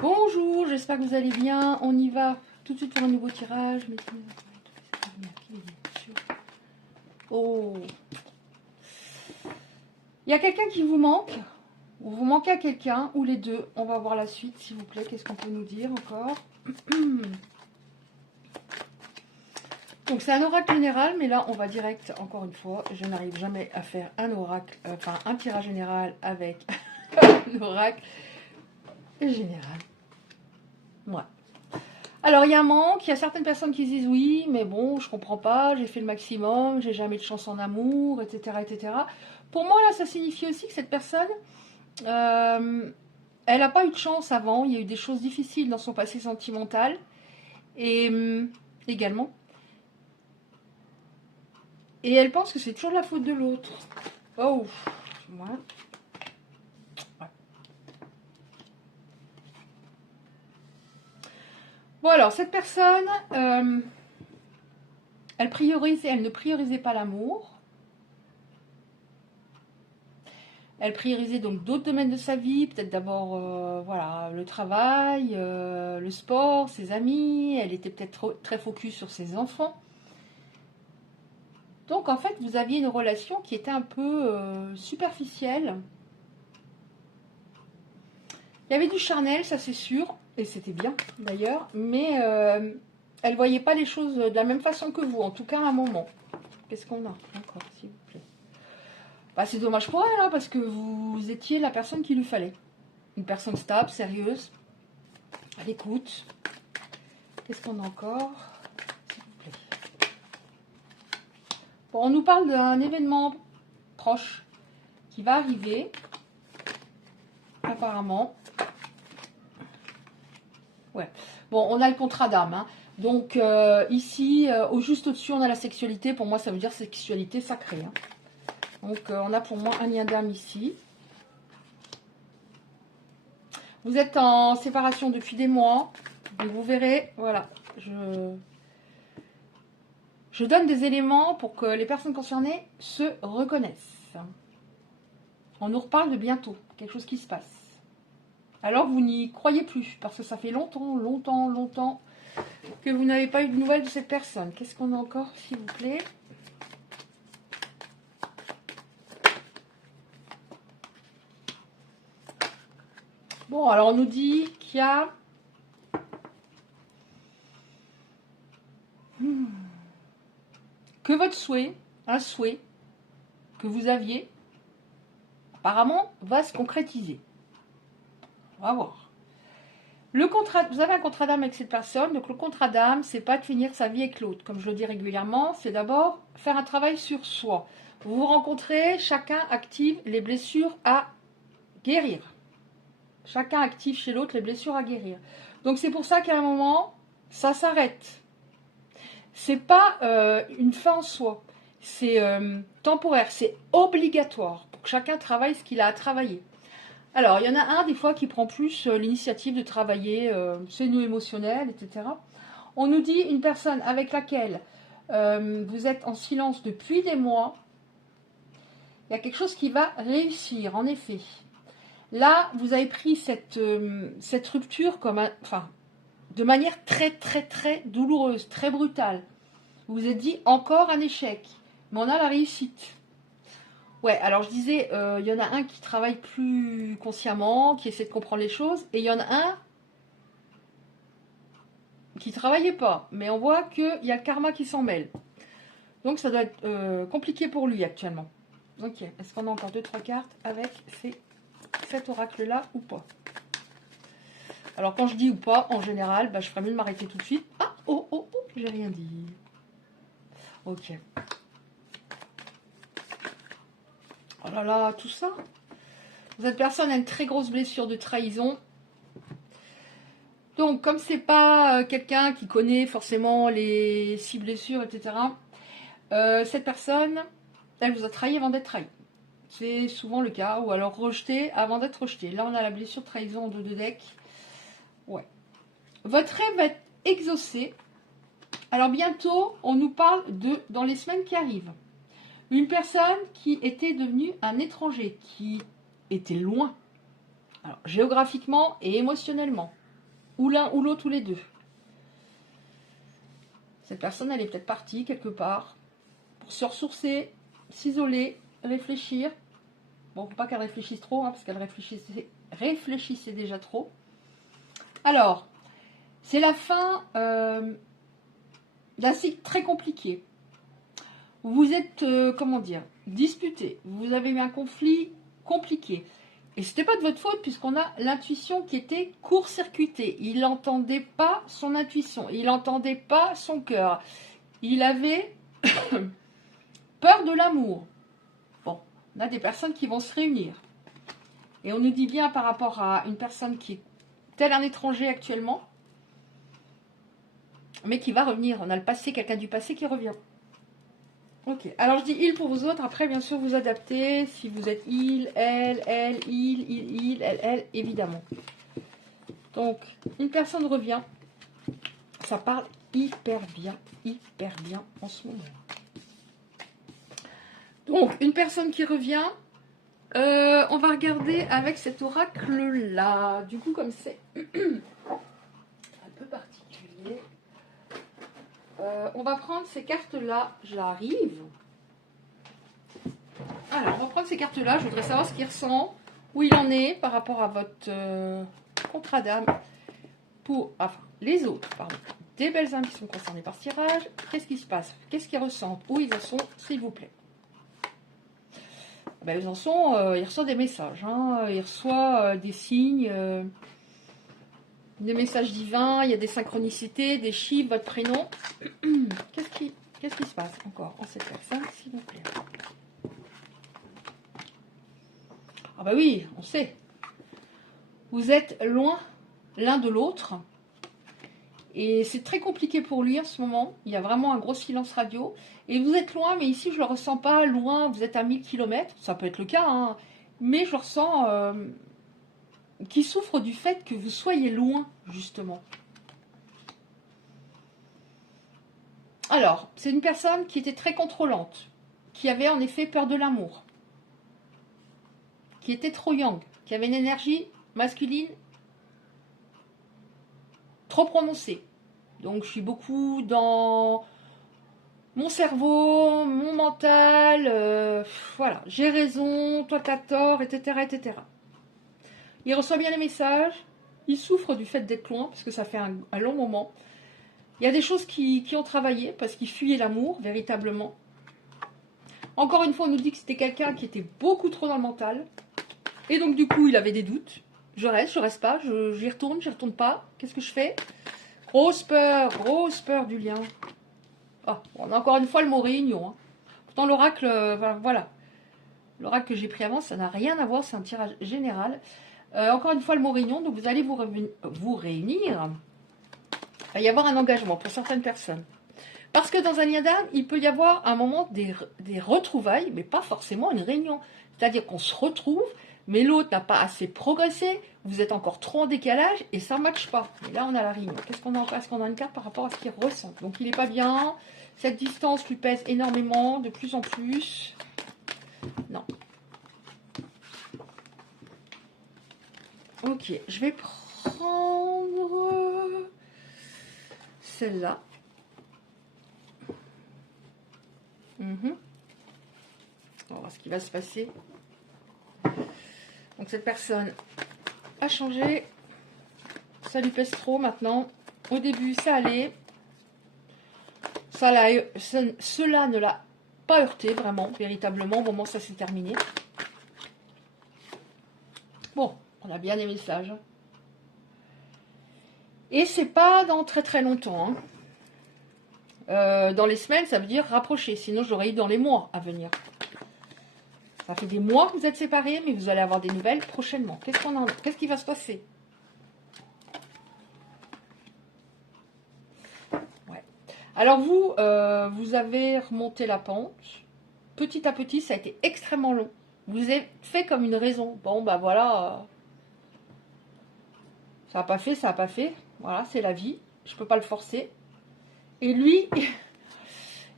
Bonjour, j'espère que vous allez bien. On y va tout de suite pour un nouveau tirage. Oh, il y a quelqu'un qui vous manque, ou vous manquez à quelqu'un, ou les deux. On va voir la suite, s'il vous plaît. Qu'est-ce qu'on peut nous dire encore? Donc c'est un oracle général, mais là on va direct, encore une fois, je n'arrive jamais à faire un oracle, enfin un tirage général avec un oracle général. Ouais. Alors il y a un manque, il y a certaines personnes qui disent oui, mais bon, je comprends pas, j'ai fait le maximum, j'ai jamais de chance en amour, etc., etc. Pour moi là, ça signifie aussi que cette personne, elle n'a pas eu de chance avant, il y a eu des choses difficiles dans son passé sentimental, et également. Et elle pense que c'est toujours la faute de l'autre. Oh, moi. Ouais. Bon alors, cette personne, elle ne priorisait pas l'amour. Elle priorisait donc d'autres domaines de sa vie, peut-être d'abord voilà, le travail, le sport, ses amis. Elle était peut-être très focus sur ses enfants. Donc en fait, vous aviez une relation qui était un peu superficielle. Il y avait du charnel, ça c'est sûr, et c'était bien d'ailleurs, mais elle ne voyait pas les choses de la même façon que vous, en tout cas à un moment. Qu'est-ce qu'on a encore, s'il vous plaît? Bah, c'est dommage pour elle, hein, parce que vous étiez la personne qu'il lui fallait. Une personne stable, sérieuse, à l'écoute. Qu'est-ce qu'on a encore, s'il vous plaît? Bon, on nous parle d'un événement proche qui va arriver, apparemment. Ouais. Bon, on a le contrat d'âme. Hein. Donc, ici, au juste au-dessus, on a la sexualité. Pour moi, ça veut dire sexualité sacrée. Hein. Donc, on a pour moi un lien d'âme ici. Vous êtes en séparation depuis des mois. Donc, vous verrez, voilà, je donne des éléments pour que les personnes concernées se reconnaissent. On nous reparle de bientôt, quelque chose qui se passe. Alors, vous n'y croyez plus, parce que ça fait longtemps, longtemps, longtemps que vous n'avez pas eu de nouvelles de cette personne. Qu'est-ce qu'on a encore, s'il vous plaît? Bon, alors on nous dit qu'il y a que votre souhait, un souhait que vous aviez, apparemment, va se concrétiser. On va voir. Le contrat, vous avez un contrat d'âme avec cette personne, donc le contrat d'âme, c'est pas de finir sa vie avec l'autre. Comme je le dis régulièrement, c'est d'abord faire un travail sur soi. Vous vous rencontrez, chacun active les blessures à guérir. Chacun active chez l'autre les blessures à guérir. Donc c'est pour ça qu'à un moment, ça s'arrête. C'est pas une fin en soi. C'est temporaire, c'est obligatoire pour que chacun travaille ce qu'il a à travailler. Alors, il y en a un, des fois, qui prend plus l'initiative de travailler ses nœuds émotionnels, etc. On nous dit une personne avec laquelle vous êtes en silence depuis des mois, il y a quelque chose qui va réussir, en effet. Là, vous avez pris cette rupture comme de manière très, très, très douloureuse, très brutale. Vous vous êtes dit, encore un échec, mais on a la réussite. Ouais, alors je disais, il y en a un qui travaille plus consciemment, qui essaie de comprendre les choses, et il y en a un qui ne travaillait pas, mais on voit qu'il y a le karma qui s'en mêle. Donc ça doit être compliqué pour lui actuellement. Ok, est-ce qu'on a encore 2-3 cartes avec cet oracle-là ou pas? Alors quand je dis ou pas, en général, je ferais mieux de m'arrêter tout de suite. Ah, oh, oh, oh, j'ai rien dit. Ok. Oh là là, tout ça. Cette personne a une très grosse blessure de trahison. Donc, comme c'est pas quelqu'un qui connaît forcément les 6 blessures, etc., cette personne, elle vous a trahi avant d'être trahi. C'est souvent le cas. Ou alors rejeté avant d'être rejeté. Là, on a la blessure de trahison en 2 deck. Ouais. Votre rêve va être exaucé. Alors, bientôt, on nous parle dans les semaines qui arrivent, une personne qui était devenue un étranger, qui était loin. Alors, géographiquement et émotionnellement. ou l'un ou l'autre ou les deux. Cette personne, elle est peut-être partie quelque part pour se ressourcer, s'isoler, réfléchir. Bon, faut pas qu'elle réfléchisse trop, hein, parce qu'elle réfléchissait déjà trop. Alors, c'est la fin d'un cycle très compliqué. Vous êtes, comment dire, disputé. Vous avez eu un conflit compliqué. Et c'était pas de votre faute, puisqu'on a l'intuition qui était court-circuitée. Il n'entendait pas son intuition. Il n'entendait pas son cœur. Il avait peur de l'amour. Bon, on a des personnes qui vont se réunir. Et on nous dit bien par rapport à une personne qui est tel un étranger actuellement, mais qui va revenir. On a le passé, quelqu'un du passé qui revient. Ok, alors je dis il pour vous autres, après bien sûr vous adaptez, si vous êtes il, elle, elle, évidemment. Donc, une personne revient, ça parle hyper bien en ce moment. Donc, une personne qui revient, on va regarder avec cet oracle-là. Du coup, comme c'est un peu particulier, on va prendre ces cartes-là. J'arrive. Alors, on va prendre ces cartes-là. Je voudrais savoir ce qu'il ressent, où il en est par rapport à votre contrat d'âme. Pour, enfin, les autres, pardon. Des belles âmes qui sont concernées par ce tirage. Qu'est-ce qui se passe? Qu'est-ce qu'ils ressentent? Où ils en sont, s'il vous plaît? Ben, ils en sont, il reçoit des messages. Hein. Il reçoit des signes, des messages divins. Il y a des synchronicités, des chiffres, votre prénom. Qu'est-ce qui se passe encore en cette personne, s'il vous plaît? Ah bah oui, on sait. Vous êtes loin l'un de l'autre. Et c'est très compliqué pour lui en ce moment. Il y a vraiment un gros silence radio. Et vous êtes loin, mais ici je ne le ressens pas loin. Vous êtes à 1000 km. Ça peut être le cas. Hein. Mais je ressens qu'il souffre du fait que vous soyez loin, justement. Alors, c'est une personne qui était très contrôlante. Qui avait en effet peur de l'amour. Qui était trop yang. Qui avait une énergie masculine trop prononcée. Donc, je suis beaucoup dans mon cerveau, mon mental, voilà, j'ai raison, toi t'as tort, etc., etc. Il reçoit bien les messages, il souffre du fait d'être loin, parce que ça fait un long moment. Il y a des choses qui ont travaillé, parce qu'il fuyait l'amour, véritablement. Encore une fois, on nous dit que c'était quelqu'un qui était beaucoup trop dans le mental, et donc du coup, il avait des doutes. Je reste pas, j'y retourne pas, qu'est-ce que je fais? Grosse peur du lien. Ah, on a encore une fois le mot réunion. Hein. Pourtant, l'oracle, voilà. L'oracle que j'ai pris avant, ça n'a rien à voir, c'est un tirage général. Encore une fois, le mot réunion, donc vous allez vous réunir. Il va y avoir un engagement pour certaines personnes. Parce que dans un lien d'âme, il peut y avoir un moment des retrouvailles, mais pas forcément une réunion. C'est-à-dire qu'on se retrouve, mais l'autre n'a pas assez progressé, vous êtes encore trop en décalage et ça ne matche pas. Et là, on a la réunion. Qu'est-ce qu'on a? Est-ce qu'on a une carte par rapport à ce qu'il ressent? Donc, il n'est pas bien. Cette distance lui pèse énormément, de plus en plus. Non. Ok, je vais prendre celle-là. On va voir ce qui va se passer. Donc cette personne a changé. Ça lui pèse trop maintenant. Au début, ça allait. Cela ne l'a pas heurté vraiment, véritablement, au moment où ça s'est terminé. Bon, on a bien les messages. Et c'est pas dans très très longtemps. Hein. Dans les semaines, ça veut dire rapprocher. Sinon, j'aurais eu dans les mois à venir. Ça fait des mois que vous êtes séparés, mais vous allez avoir des nouvelles prochainement. Qu'est-ce qui va se passer? Ouais. Alors vous, vous avez remonté la pente. Petit à petit, ça a été extrêmement long. Vous avez fait comme une raison. Bon, bah voilà. Ça n'a pas fait, ça n'a pas fait. Voilà, c'est la vie. Je ne peux pas le forcer. Et lui...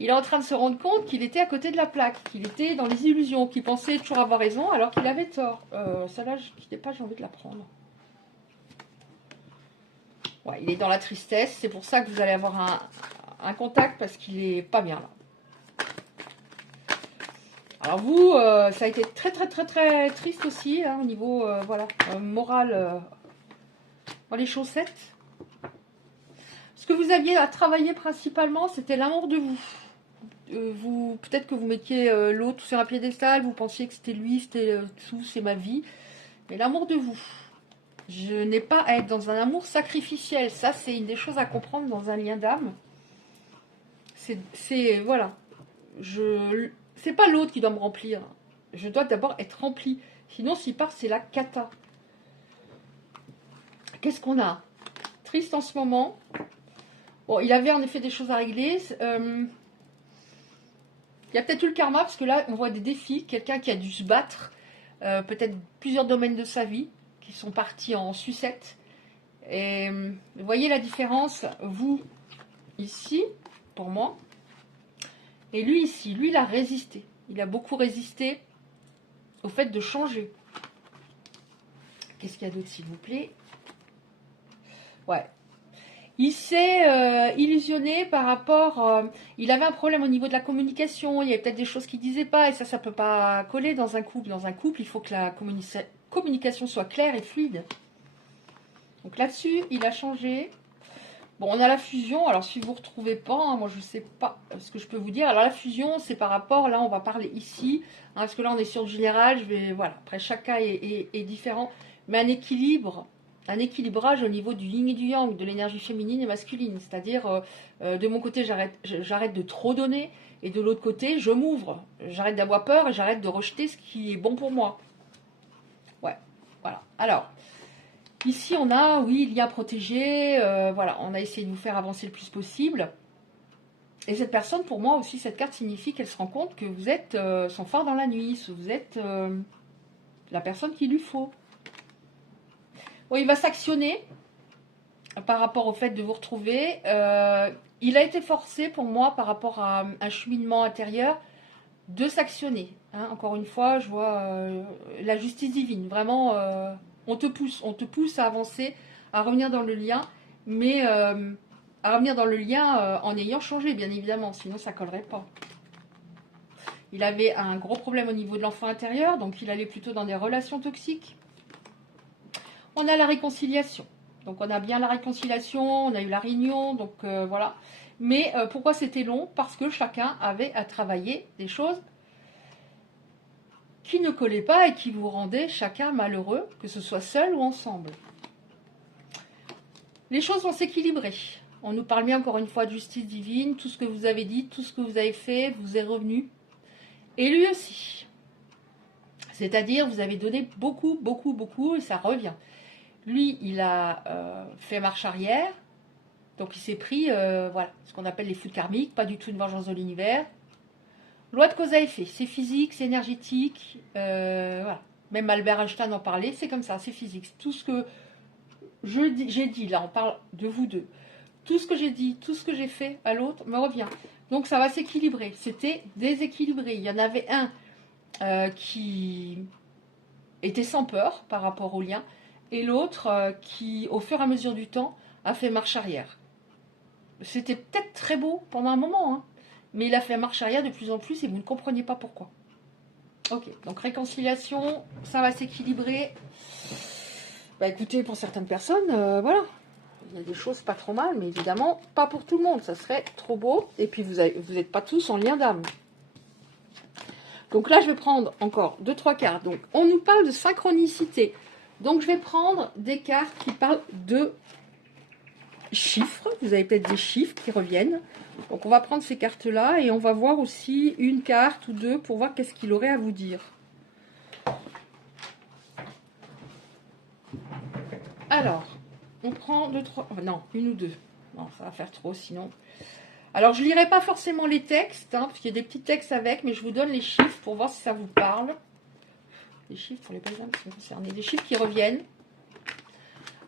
il est en train de se rendre compte qu'il était à côté de la plaque, qu'il était dans les illusions, qu'il pensait toujours avoir raison alors qu'il avait tort. Celle-là, je ne quittez pas, j'ai envie de la prendre. Ouais, il est dans la tristesse. C'est pour ça que vous allez avoir un contact parce qu'il est pas bien là. Alors vous, ça a été très très très très triste aussi hein, au niveau voilà moral. Les chaussettes. Ce que vous aviez à travailler principalement, c'était l'amour de vous. Peut-être que vous mettiez l'autre sur un piédestal, vous pensiez que c'était lui, c'était tout, c'est ma vie. Mais l'amour de vous. Je n'ai pas à être dans un amour sacrificiel. Ça, c'est une des choses à comprendre dans un lien d'âme. C'est voilà. C'est pas l'autre qui doit me remplir. Je dois d'abord être rempli. Sinon, s'il part, c'est la cata. Qu'est-ce qu'on a? Triste en ce moment. Bon, il avait en effet des choses à régler. Il y a peut-être eu le karma, parce que là, on voit des défis. Quelqu'un qui a dû se battre, peut-être plusieurs domaines de sa vie, qui sont partis en sucette. Et vous voyez la différence, vous, ici, pour moi, et lui, ici. Lui, il a résisté. Il a beaucoup résisté au fait de changer. Qu'est-ce qu'il y a d'autre, s'il vous plaît? Ouais. Il s'est illusionné par rapport... il avait un problème au niveau de la communication. Il y avait peut-être des choses qu'il ne disait pas. Et ça ne peut pas coller dans un couple. Dans un couple, il faut que la communication soit claire et fluide. Donc là-dessus, il a changé. Bon, on a la fusion. Alors, si vous ne retrouvez pas, hein, moi, je ne sais pas ce que je peux vous dire. Alors, la fusion, c'est par rapport... Là, on va parler ici. Hein, parce que là, on est sur le général. Voilà. Après, chaque cas est différent. Mais un équilibre... Un équilibrage au niveau du yin et du yang, de l'énergie féminine et masculine. C'est-à-dire, de mon côté, j'arrête de trop donner, et de l'autre côté, je m'ouvre. J'arrête d'avoir peur et j'arrête de rejeter ce qui est bon pour moi. Ouais, voilà. Alors, ici, on a, oui, il y a protégé. Voilà, on a essayé de vous faire avancer le plus possible. Et cette personne, pour moi aussi, cette carte signifie qu'elle se rend compte que vous êtes son phare dans la nuit. Vous êtes la personne qu'il lui faut. Bon, il va s'actionner par rapport au fait de vous retrouver. Il a été forcé pour moi par rapport à un cheminement intérieur de s'actionner. Hein, encore une fois, je vois la justice divine. Vraiment, on te pousse à avancer, à revenir dans le lien, mais à revenir dans le lien en ayant changé, bien évidemment, sinon ça collerait pas. Il avait un gros problème au niveau de l'enfant intérieur, donc il allait plutôt dans des relations toxiques. On a la réconciliation. Donc on a bien la réconciliation, on a eu la réunion, donc voilà. Mais pourquoi c'était long? Parce que chacun avait à travailler des choses qui ne collaient pas et qui vous rendaient chacun malheureux, que ce soit seul ou ensemble. Les choses vont s'équilibrer. On nous parle bien encore une fois de justice divine, tout ce que vous avez dit, tout ce que vous avez fait, vous est revenu. Et lui aussi. C'est-à-dire, vous avez donné beaucoup, beaucoup, beaucoup, et ça revient. Lui, il a fait marche arrière, donc il s'est pris voilà, ce qu'on appelle les flux karmiques, pas du tout une vengeance de l'univers. Loi de cause à effet, c'est physique, c'est énergétique, voilà. Même Albert Einstein en parlait, c'est comme ça, c'est physique. Tout ce que j'ai dit, là on parle de vous deux, tout ce que j'ai dit, tout ce que j'ai fait à l'autre me revient. Donc ça va s'équilibrer, c'était déséquilibré. Il y en avait un qui était sans peur par rapport au lien, et l'autre qui, au fur et à mesure du temps, a fait marche arrière. C'était peut-être très beau pendant un moment, hein, mais il a fait marche arrière de plus en plus et vous ne compreniez pas pourquoi. Ok, donc réconciliation, ça va s'équilibrer. Bah écoutez, pour certaines personnes, voilà, il y a des choses pas trop mal, mais évidemment, pas pour tout le monde, ça serait trop beau. Et puis vous n'êtes pas tous en lien d'âme. Donc là, je vais prendre encore 2-3 cartes. Donc on nous parle de synchronicité. Donc je vais prendre des cartes qui parlent de chiffres. Vous avez peut-être des chiffres qui reviennent. Donc on va prendre ces cartes-là et on va voir aussi une carte ou deux pour voir qu'est-ce qu'il aurait à vous dire. Alors, on prend 2, 3... non, une ou deux. Non, ça va faire trop sinon. Alors je ne lirai pas forcément les textes, hein, parce qu'il y a des petits textes avec, mais je vous donne les chiffres pour voir si ça vous parle. Les chiffres pour les personnes qui sont concernées. Des chiffres qui reviennent.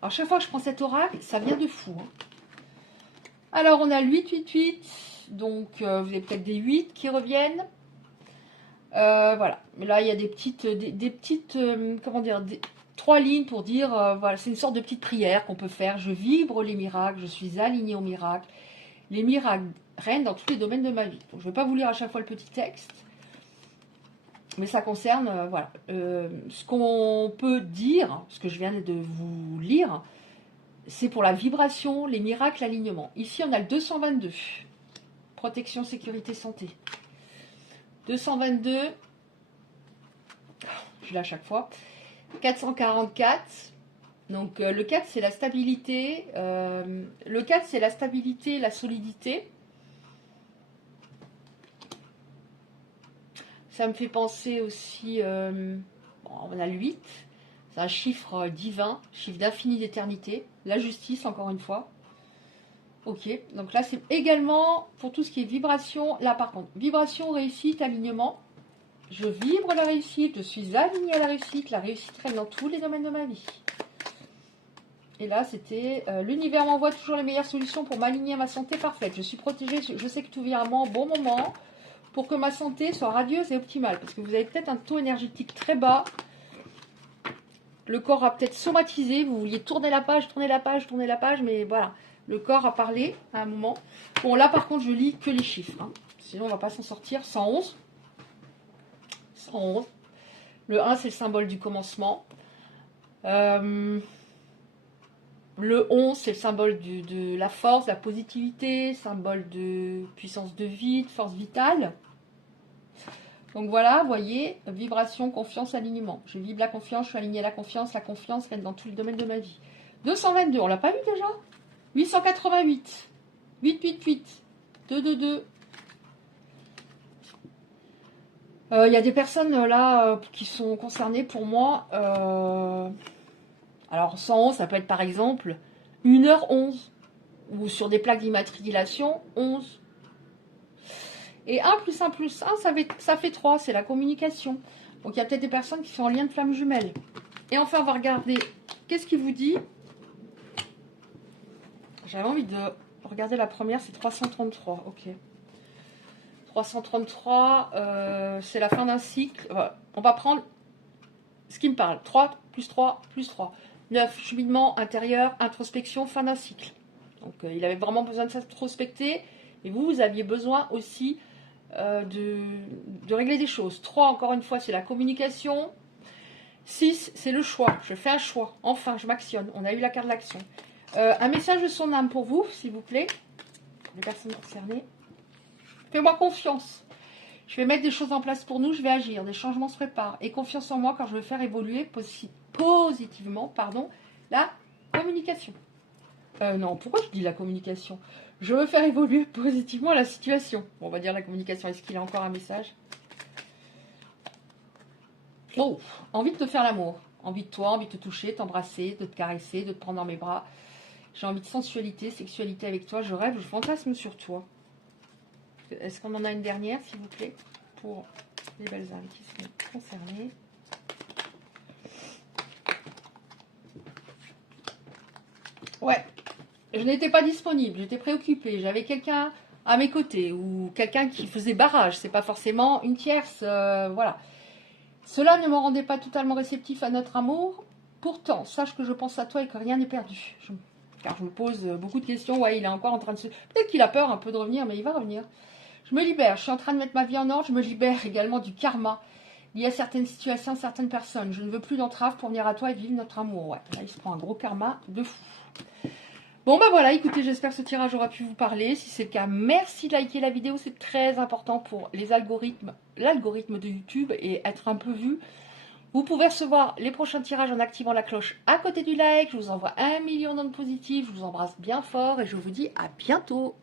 Alors chaque fois que je prends cet oracle, ça vient de fou. Hein. Alors on a le 888, donc vous avez peut-être des 8 qui reviennent. Voilà, mais là il y a des petites, comment dire, 3 lignes pour dire, voilà, c'est une sorte de petite prière qu'on peut faire. Je vibre les miracles, je suis alignée aux miracles. Les miracles règnent dans tous les domaines de ma vie. Donc, je ne vais pas vous lire à chaque fois le petit texte. Mais ça concerne, voilà, ce qu'on peut dire, ce que je viens de vous lire, c'est pour la vibration, les miracles, l'alignement. Ici, on a le 222. Protection, sécurité, santé. 222. Je l'ai à chaque fois. 444. Donc, le 4, c'est la stabilité. Le 4, c'est la stabilité, la solidité. Ça me fait penser aussi, on a le 8, c'est un chiffre divin, chiffre d'infini d'éternité, la justice encore une fois. Ok, donc là c'est également pour tout ce qui est vibration, là par contre, vibration, réussite, alignement. Je vibre la réussite, je suis alignée à la réussite règne dans tous les domaines de ma vie. Et là c'était, l'univers m'envoie toujours les meilleures solutions pour m'aligner à ma santé parfaite. Je suis protégée, je sais que tout vient à moi au bon moment. Pour que ma santé soit radieuse et optimale. Parce que vous avez peut-être un taux énergétique très bas. Le corps a peut-être somatisé. Vous vouliez tourner la page, mais voilà. Le corps a parlé à un moment. Bon, là, par contre, je lis que les chiffres. Hein. Sinon, on ne va pas s'en sortir. 111. 111. Le 1, c'est le symbole du commencement. Le 11, c'est le symbole de la force, de la positivité, symbole de puissance de vie, de force vitale. Donc voilà, vous voyez, vibration, confiance, alignement. Je vibre la confiance, je suis alignée à la confiance règne dans tous les domaines de ma vie. 222, on l'a pas vu déjà? 888, 888, 222. Il y a des personnes là qui sont concernées pour moi. Alors 111, ça peut être par exemple 1h11. Ou sur des plaques d'immatriculation, 11. Et 1 plus 1 plus 1, ça fait 3, c'est la communication. Donc il y a peut-être des personnes qui sont en lien de flamme jumelle. Et enfin, on va regarder, qu'est-ce qu'il vous dit? J'avais envie de regarder la première, c'est 333, ok. 333, c'est la fin d'un cycle. Voilà. On va prendre ce qui me parle. 3 plus 3 plus 3. 9, cheminement intérieur, introspection, fin d'un cycle. Donc il avait vraiment besoin de s'introspecter. Et vous aviez besoin aussi de régler des choses. 3, encore une fois, c'est la communication. 6, c'est le choix. Je fais un choix. Enfin, je m'actionne. On a eu la carte de l'action. Un message de son âme pour vous, s'il vous plaît. Les personnes concernées. Fais-moi confiance. Je vais mettre des choses en place pour nous. Je vais agir. Des changements se préparent. Et confiance en moi car je veux faire évoluer positivement la communication. Non, pourquoi je dis la communication? Je veux faire évoluer positivement la situation. Bon, on va dire la communication. Est-ce qu'il a encore un message? Oh, envie de te faire l'amour. Envie de toi, envie de te toucher, t'embrasser, de te caresser, de te prendre dans mes bras. J'ai envie de sensualité, sexualité avec toi. Je rêve, je fantasme sur toi. Est-ce qu'on en a une dernière, s'il vous plaît, pour les belles âmes qui sont concernées? Ouais, je n'étais pas disponible, j'étais préoccupée, j'avais quelqu'un à mes côtés ou quelqu'un qui faisait barrage, c'est pas forcément une tierce, voilà. Cela ne me rendait pas totalement réceptif à notre amour, pourtant, sache que je pense à toi et que rien n'est perdu. Car je me pose beaucoup de questions, ouais, il est encore en train de se... Peut-être qu'il a peur un peu de revenir, mais il va revenir. Je me libère, je suis en train de mettre ma vie en ordre, je me libère également du karma lié à certaines situations, certaines personnes. Je ne veux plus d'entrave pour venir à toi et vivre notre amour. Ouais, là, il se prend un gros karma de fou. Bon, bah voilà, écoutez, j'espère que ce tirage aura pu vous parler. Si c'est le cas, merci de liker la vidéo. C'est très important pour les algorithmes, l'algorithme de YouTube et être un peu vu. Vous pouvez recevoir les prochains tirages en activant la cloche à côté du like. Je vous envoie 1 million d'ondes positives. Je vous embrasse bien fort et je vous dis à bientôt.